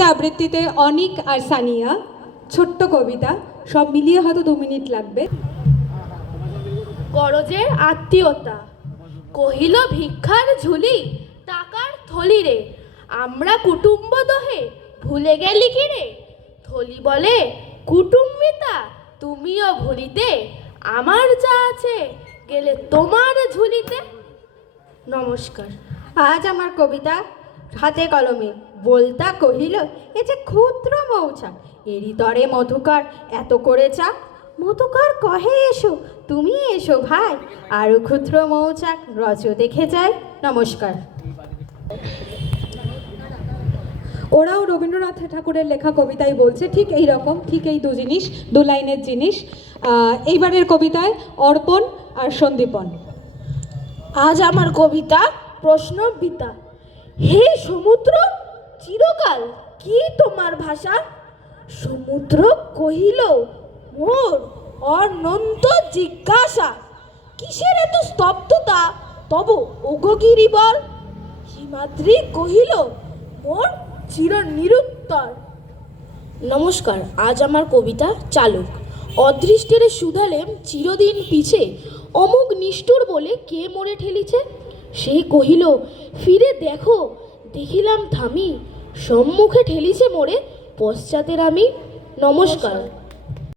আবৃত্তিতে অনিক আর সানিয়া, ছোট্ট কবিতা, সব মিলিয়ে হয়তো 2 মিনিট লাগবে। গরজের আত্মীয়তা, কহিল ভিক্ষার ঝুলি টাকার থলি রে, আমরা কুটুম্ব দহে ভুলে গেলি কি রে। থলি বলে কুটুম্বিতা তুমিও ভুলিতে, আমার যা আছে গেলে তোমার ঝুলিতে। নমস্কার। আজ আমার কবিতা হাতে কলমে বলতা কহিল, এ যে ক্ষুদ্র মৌচাক, এরই তরে মধুকর এত করে চাক। মধুকর কহে এসো, তুমি এসো ভাই, আরো ক্ষুদ্র মৌচাক রজ দেখে যায়। নমস্কার। ওরাও রবীন্দ্রনাথ ঠাকুরের লেখা কবিতাই বলছে, ঠিক এই রকম, ঠিক এই 2 জিনিস, 2 লাইনের জিনিস। এইবারের কবিতায় অর্পণ আর সন্দীপন। আজ আমার কবিতা প্রশ্নবিতা। হে সমুদ্র, চিরকাল কি তোমার ভাষা? সমুদ্র কহিল মোর অনন্ত জিজ্ঞাসা, কিসের এত স্তব্ধতা তব ওগো গিরিবর? হিমাদ্রি কহিল মোর চির নিরুত্তর। নমস্কার। আজ আমার কবিতা চালক। অদৃষ্টের সুধালেম চিরদিন পিছে, অমুক নিষ্ঠুর বলে কে মোরে ঠেলিছে? সে কহিল ফিরে দেখো, দেখিলাম থামি, সম্মুখে ঠেলিছে মোরে পশ্চাতের আমি। নমস্কার।